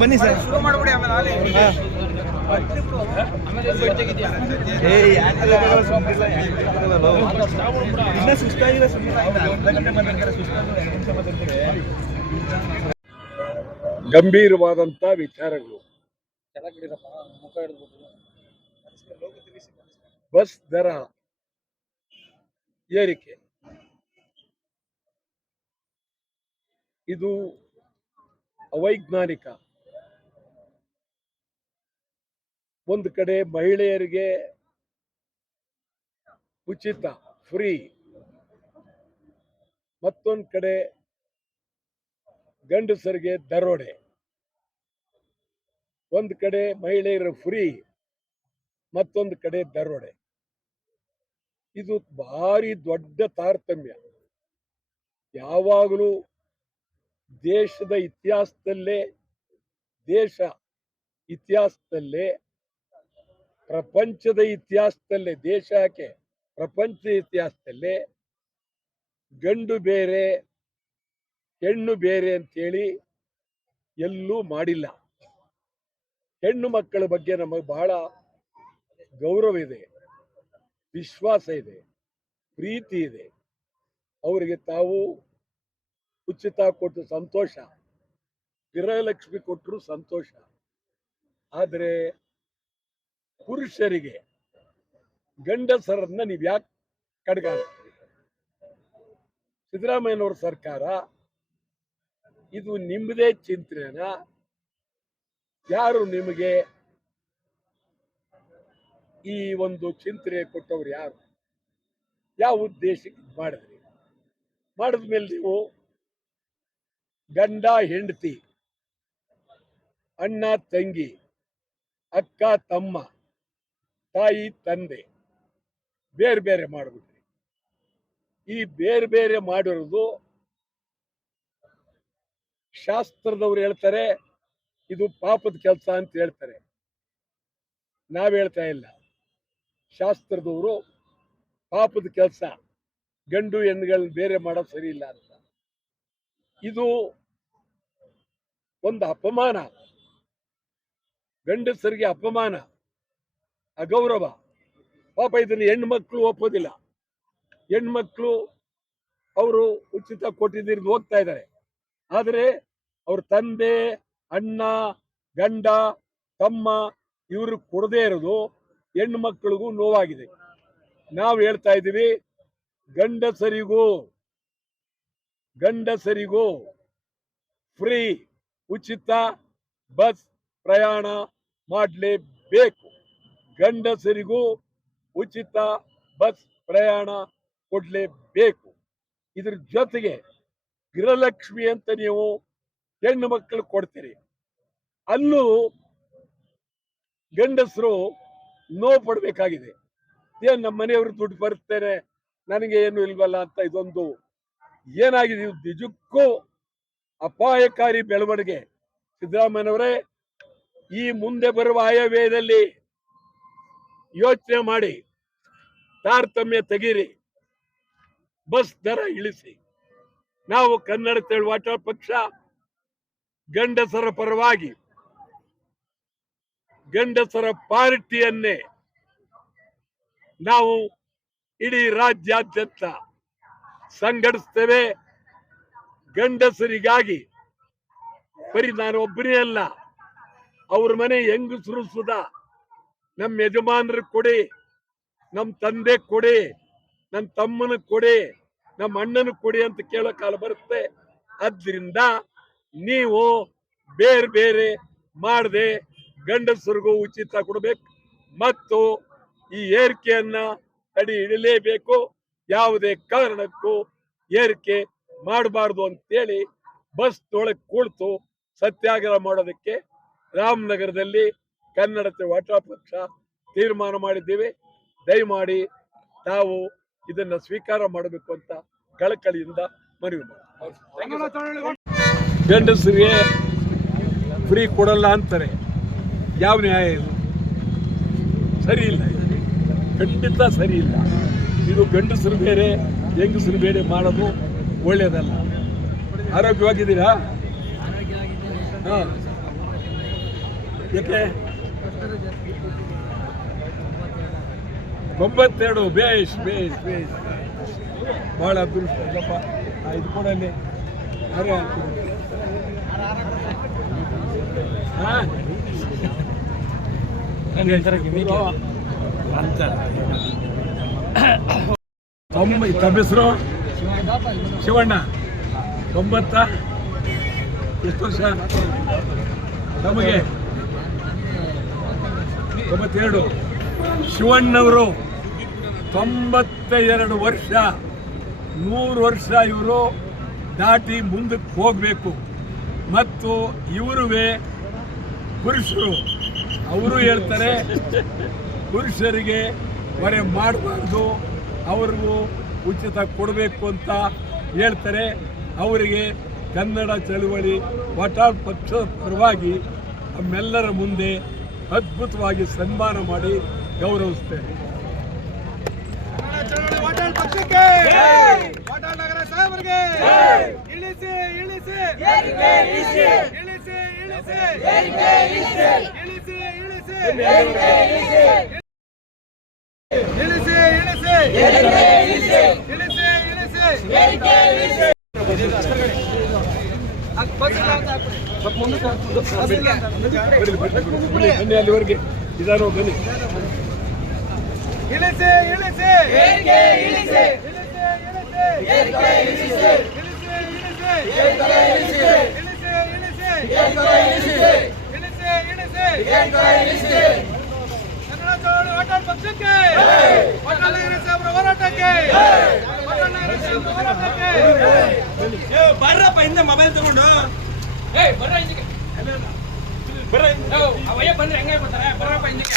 ಬನ್ನಿ ಸರ್. ಶುರು ಮಾಡ್ಬಿಡಿ ಆಮೇಲೆ ಗಂಭೀರವಾದಂಥ ವಿಚಾರಗಳು. ಬಸ್ ದರ ಏರಿಕೆ ಇದು ಅವೈಜ್ಞಾನಿಕ. ಒಂದು ಕಡೆ ಮಹಿಳೆಯರಿಗೆ ಉಚಿತ ಫ್ರೀ, ಮತ್ತೊಂದು ಕಡೆ ಗಂಡಸರಿಗೆ ದರೋಡೆ. ಒಂದು ಕಡೆ ಮಹಿಳೆಯರ ಫ್ರೀ, ಮತ್ತೊಂದು ಕಡೆ ದರೋಡೆ. ಇದು ಭಾರಿ ದೊಡ್ಡ ತಾರತಮ್ಯ. ಯಾವಾಗಲೂ ದೇಶದ ಇತಿಹಾಸದಲ್ಲೇ, ಪ್ರಪಂಚದ ಇತಿಹಾಸದಲ್ಲೇ, ದೇಶ ಯಾಕೆ ಪ್ರಪಂಚದ ಇತಿಹಾಸದಲ್ಲೇ ಗಂಡು ಬೇರೆ ಹೆಣ್ಣು ಬೇರೆ ಅಂತೇಳಿ ಎಲ್ಲೂ ಮಾಡಿಲ್ಲ. ಹೆಣ್ಣು ಮಕ್ಕಳ ಬಗ್ಗೆ ನಮಗೆ ಬಹಳ ಗೌರವ ಇದೆ, ವಿಶ್ವಾಸ ಇದೆ, ಪ್ರೀತಿ ಇದೆ. ಅವರಿಗೆ ತಾವು ಉಚಿತ ಕೊಟ್ಟು ಸಂತೋಷ, ಗೃಹಲಕ್ಷ್ಮಿ ಕೊಟ್ಟರು ಸಂತೋಷ. ಆದರೆ ಪುರುಷರಿಗೆ, ಗಂಡಸರನ್ನ ನೀವು ಯಾಕೆ ಕಡ್ಗಾಡ್ತೀರಿ? ಸಿದ್ದರಾಮಯ್ಯನವ್ರ ಸರ್ಕಾರ ಇದು ನಿಮ್ಮದೇ ಚಿಂತನೆನ? ಯಾರು ನಿಮಗೆ ಈ ಒಂದು ಚಿಂತನೆ ಕೊಟ್ಟವ್ರು? ಯಾರು? ಯಾವ ಉದ್ದೇಶಕ್ಕೆ ಮಾಡಿದ್ರಿ? ಮಾಡಿದ್ಮೇಲೆ ನೀವು ಗಂಡ ಹೆಂಡತಿ, ಅಣ್ಣ ತಂಗಿ, ಅಕ್ಕ ತಮ್ಮ, ತಾಯಿ ತಂದೆ ಬೇರೆ ಬೇರೆ ಮಾಡಿಬಿಟ್ರಿ. ಈ ಬೇರೆ ಬೇರೆ ಮಾಡಿರೋದು ಶಾಸ್ತ್ರದವ್ರು ಹೇಳ್ತಾರೆ ಇದು ಪಾಪದ ಕೆಲಸ ಅಂತ ಹೇಳ್ತಾರೆ. ನಾವ್ ಹೇಳ್ತಾ ಇಲ್ಲ. ಶಾಸ್ತ್ರದವರು ಪಾಪದ ಕೆಲಸ, ಗಂಡು ಹೆಣ್ಣುಗಳನ್ನ ಬೇರೆ ಮಾಡೋದು ಸರಿ ಇಲ್ಲ ಅಂತ. ಇದು ಒಂದು ಅಪಮಾನ, ಗಂಡಸರಿಗೆ ಅಪಮಾನ, ಅಗೌರವ. ಪಾಪ ಇದನ್ನು ಹೆಣ್ಮಕ್ಳು ಒಪ್ಪೋದಿಲ್ಲ. ಹೆಣ್ಮಕ್ಳು ಅವರು ಉಚಿತ ಕೊಟ್ಟಿದ್ದು ಹೋಗ್ತಾ ಇದ್ದಾರೆ. ಆದರೆ ಅವ್ರ ತಂದೆ, ಅಣ್ಣ, ಗಂಡ, ತಮ್ಮ ಇವರು ಕೊಡದೇ ಇರೋದು ಹೆಣ್ಣು ಮಕ್ಕಳಿಗೂ ನೋವಾಗಿದೆ. ನಾವು ಹೇಳ್ತಾ ಇದ್ದೀವಿ, ಗಂಡಸರಿಗೂ ಫ್ರೀ ಉಚಿತ ಬಸ್ ಪ್ರಯಾಣ ಮಾಡಲೇಬೇಕು. ಗಂಡಸರಿಗೂ ಉಚಿತ ಬಸ್ ಪ್ರಯಾಣ ಕೊಡಲೇಬೇಕು. ಇದ್ರ ಜೊತೆಗೆ ಗೃಹಲಕ್ಷ್ಮಿ ಅಂತ ನೀವು ಹೆಣ್ಣು ಮಕ್ಕಳು ಕೊಡ್ತೀರಿ. ಅಲ್ಲೂ ಗಂಡಸರು ನೋವು ಪಡಬೇಕಾಗಿದೆ. ಏನ್ ನಮ್ಮ ಮನೆಯವರು ದುಡ್ಡು ಬರ್ತೇನೆ, ನನಗೆ ಏನು ಇಲ್ವಲ್ಲ ಅಂತ. ಇದೊಂದು ಏನಾಗಿದೆ, ನಿಜಕ್ಕೂ ಅಪಾಯಕಾರಿ ಬೆಳವಣಿಗೆ. ಸಿದ್ದರಾಮಯ್ಯನವರೇ, ಈ ಮುಂದೆ ಬರುವ ಆಯವ್ಯಯದಲ್ಲಿ ಯೋಚನೆ ಮಾಡಿ, ತಾರತಮ್ಯ ತೆಗೀರಿ, ಬಸ್ ದರ ಇಳಿಸಿ. ನಾವು ಕನ್ನಡ ಚಳವಳಿ ಪಕ್ಷ ಗಂಡಸರ ಪರವಾಗಿ, ಗಂಡಸರ ಪಾರ್ಟಿಯನ್ನೇ ನಾವು ಇಡೀ ರಾಜ್ಯಾದ್ಯಂತ ಸಂಘಟಿಸ್ತೇವೆ. ಗಂಡಸರಿಗಾಗಿ ಬರೀ ನಾನು ಒಬ್ಬನೇ ಅಲ್ಲ, ಅವ್ರ ಮನೆ ಹೆಂಗಸರು ಸುಧಾ ನಮ್ಮ ಯಜಮಾನರು ಕೊಡಿ, ನಮ್ಮ ತಂದೆ ಕೊಡಿ, ನನ್ನ ತಮ್ಮನ ಕೊಡಿ, ನಮ್ಮ ಅಣ್ಣನ ಕೊಡಿ ಅಂತ ಕೇಳೋ ಕಾಲ ಬರುತ್ತೆ. ಆದ್ರಿಂದ ನೀವು ಬೇರೆ ಬೇರೆ ಮಾಡದೆ ಗಂಡಸರಿಗೂ ಉಚಿತ ಕೊಡಬೇಕು ಮತ್ತು ಈ ಏರಿಕೆಯನ್ನ ತಡೆ ಹಿಡಿಯಲೇಬೇಕು. ಯಾವುದೇ ಕಾರಣಕ್ಕೂ ಏರಿಕೆ ಮಾಡಬಾರ್ದು ಅಂತೇಳಿ ಬಸ್ ಒಳಗೆ ಕುಳಿತು ಸತ್ಯಾಗ್ರಹ ಮಾಡೋದಕ್ಕೆ ರಾಮನಗರದಲ್ಲಿ ಕನ್ನಡ ಚಳವಳಿ ಪಕ್ಷ ತೀರ್ಮಾನ ಮಾಡಿದ್ದೀವಿ. ದಯಮಾಡಿ ತಾವು ಇದನ್ನ ಸ್ವೀಕಾರ ಮಾಡಬೇಕು ಅಂತ ಕಳಕಳಿಯಿಂದ ಮನವಿ ಮಾಡಿ. ಗಂಡಸರಿಗೆ ಫ್ರೀ ಕೊಡಲ್ಲ ಅಂತಾರೆ. ಯಾವ ನ್ಯಾಯ ಇದು? ಸರಿ ಇಲ್ಲ, ಖಂಡಿತ ಸರಿ ಇಲ್ಲ. ಇದು ಗಂಡಸರು ಬೇರೆ ಹೆಂಗಸರು ಬೇರೆ ಮಾಡೋದು ಒಳ್ಳೆಯದಲ್ಲ. ಆರೋಗ್ಯವಾಗಿದ್ದೀರಾ? ಯಾಕೆ 92 ಬೇಷ್ ಬೇಷ್ ಬೇಷ್ ಬಹಳ ಅದೃಷ್ಟ ಅಲ್ಲಪ್ಪ. ಇದು ಕೂಡ ಅಲ್ಲಿ ಯಾರೇ ತಮ್ಮ ಹೆಸರು ಶಿವಣ್ಣ. 90 ಎಷ್ಟು ವರ್ಷ ನಮಗೆ? 92. ಶಿವಣ್ಣವರು 92 ವರ್ಷ, 100 ವರ್ಷ ಇವರು ದಾಟಿ ಮುಂದಕ್ಕೆ ಹೋಗಬೇಕು. ಮತ್ತು ಇವರುವೇ ಪುರುಷರು. ಅವರು ಹೇಳ್ತಾರೆ ಪುರುಷರಿಗೆ ಹೊರೆ ಮಾಡಬಾರ್ದು, ಅವ್ರಿಗೂ ಉಚಿತ ಕೊಡಬೇಕು ಅಂತ ಹೇಳ್ತಾರೆ. ಅವರಿಗೆ ಕನ್ನಡ ಚಳುವಳಿ ವಾಟಾಳ್ ಪಕ್ಷದ ಪರವಾಗಿ ನಮ್ಮೆಲ್ಲರ ಮುಂದೆ ಅದ್ಭುತವಾಗಿ ಸನ್ಮಾನ ಮಾಡಿ ಗೌರವಿಸ್ತೇನೆ. ಅಲ್ಲಿವರೆಗೆ ಇದಾರೋ ಬನ್ನಿ. ಇಳಿಸಿ ಇಳಿಸಿ ಇಳಿಸಿ ಕನ್ನಡ ಚಳವಳಿ ವಾಟಾಳ್ ಪಕ್ಷಕ್ಕೆ, ವಾಟಾಳ್ ನಗರ ಸಾಹೇಬ್ರ ಹೋರಾಟಕ್ಕೆ, ವಾಟಾಳ್ ನಗರ ಸಾಹೇಬ್ರ ಹೋರಾಟಕ್ಕೆ. ಬರ್ರಪ್ಪ ಹಿಂದೆ ಮೊಬೈಲ್ ತಗೊಂಡು ಬರ್ರ ಹಿಂದಕ್ಕೆ ಅವಯ್ಯ ಬಂದ್ರೆ ಹೆಂಗೆ ಬರ್ತಾರೆ? ಬರ್ರಪ್ಪ ಹಿಂದಕ್ಕೆ.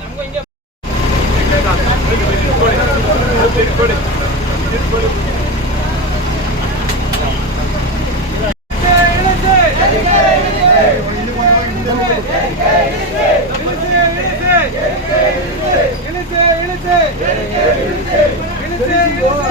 ನಮಗೂ ಹಿಂಗೆ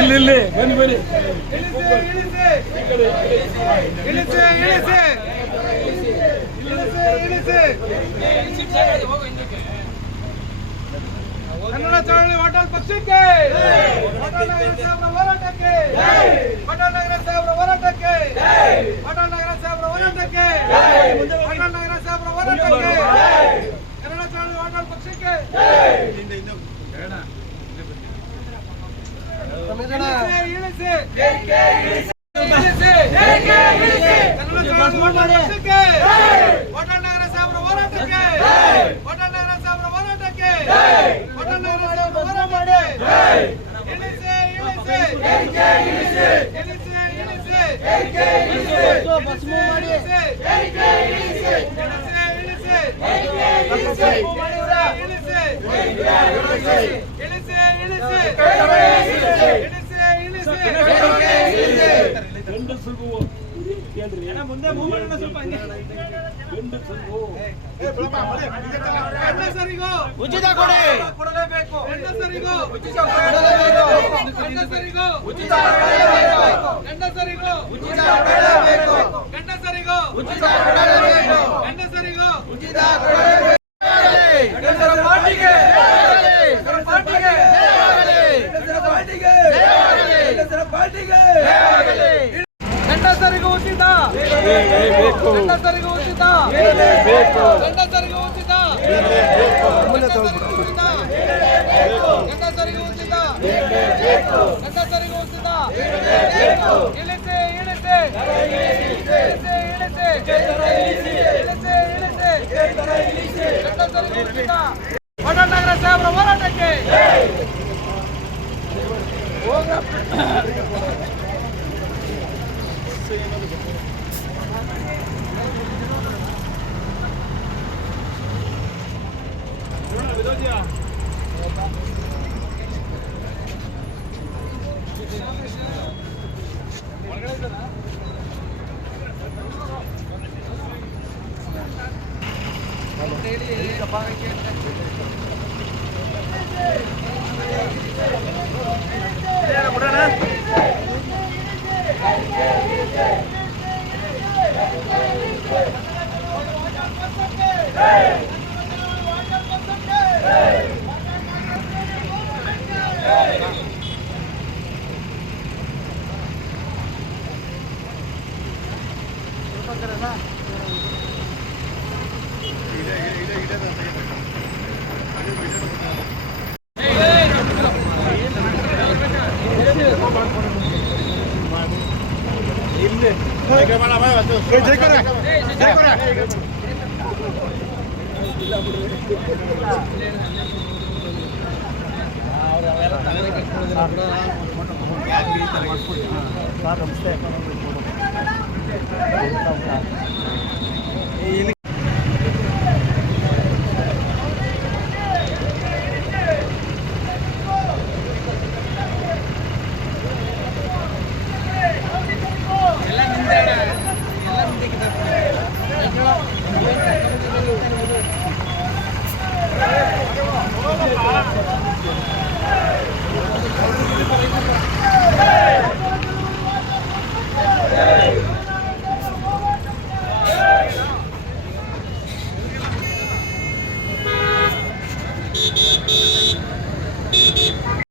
ಇಲ್ಲಿ ಬನ್ನಿ ಬನ್ನಿ. ಕನ್ನಡ ಚಳವಳಿ ವಾಟಾಳ್ ಪಕ್ಷಕ್ಕೆ, ವಾಟಾಳ್ ನಗರ ಸಾಹೇಬ್ರ ಹೋರಾಟಕ್ಕೆ, ವಾಟಾಳ್ ನಗರ ಸಾಹೇಬ್ರ ಹೋರಾಟಕ್ಕೆ, ವಾಟಾಳ್ ನಗರ ಸಾಹೇಬ್ರ ಹೋರಾಟಕ್ಕೆ, ವಾಟಾಳ್ ನಗರ ಸಾಹೇಬ್ರ ಹೋರಾಟಕ್ಕೆ. ಕನ್ನಡ ಚಳವಳಿ ವಾಟಾಳ್ ಪಕ್ಷಕ್ಕೆ. ವಾಟಾಳ್ ನಗರ ಸಾಹೇಬ್ರ ಹೋರಾಟಕ್ಕೆ, ವಾಟಾಳ್ ನಗರ ಸಾಹೇಬ್ರ ಹೋರಾಟಕ್ಕೆ, ವಾಟಾಳ್ ನಗರ ಸಾಹೇಬ್ರ ಹೋರಾಟಕ್ಕೆ. ಇಳಿಸಿ ಇಳಿಸಿ ಇಳಿಸಿ ಇಳಿಸಿ ಮುಂದೆ ಸ್ವಲ್ಪ ಗಂಡಸರಿಗೂ ಉಚಿತ ಕೊಡಲೇಬೇಕು, ಗಂಡಸರಿಗೂ ಉಚಿತ ಕೊಡಲೇಬೇಕು, ಗಂಡಸರಿಗೂ ಉಚಿತ ಕೊಡಲೇಬೇಕು, ಗಂಡಸರಿಗೂ ಉಚಿತ ಕೊಡಲೇಬೇಕು, ಗಂಡಸರಿಗೂ ಉಚಿತ ಕೊಡಲೇಬೇಕು, ಗಂಡಸರಿಗೂ ಉಚಿತ ಕೊಡಲೇಬೇಕು. ಗಂಡಸರ ಪಾರ್ಟಿಗೆ, ಗಂಡಸರ ಪಾರ್ಟಿಗೆ, ಗಂಡಸರ ಪಾರ್ಟಿಗೆ, ಗಂಡಸರ ಪಾರ್ಟಿಗೆ. ಗಂಡಸರಿಗೂ ಉಚಿತ, ಗಂಡಸರಿಗೂ ಉಚಿತ, ಗಂಡಸರಿಗೂ ಉಚಿತ, ಗಂಡಸರಿಗೂ ಉಚಿತ, ಗಂಡಸರಿಗೂ ಉಚಿತ. ಇಳಿಸಿ ಇಳಿಸಿ ಇಳಿಸಿ ಇಳಿಸಿ ಗಂಡಸರಿಗೂ ಉಚಿತ. ವಾಟಾಳ್ ನಗರ ಸಾಹೇಬ್ರ ಹೋರಾಟಕ್ಕೆ. ನಮಸ್ತೆ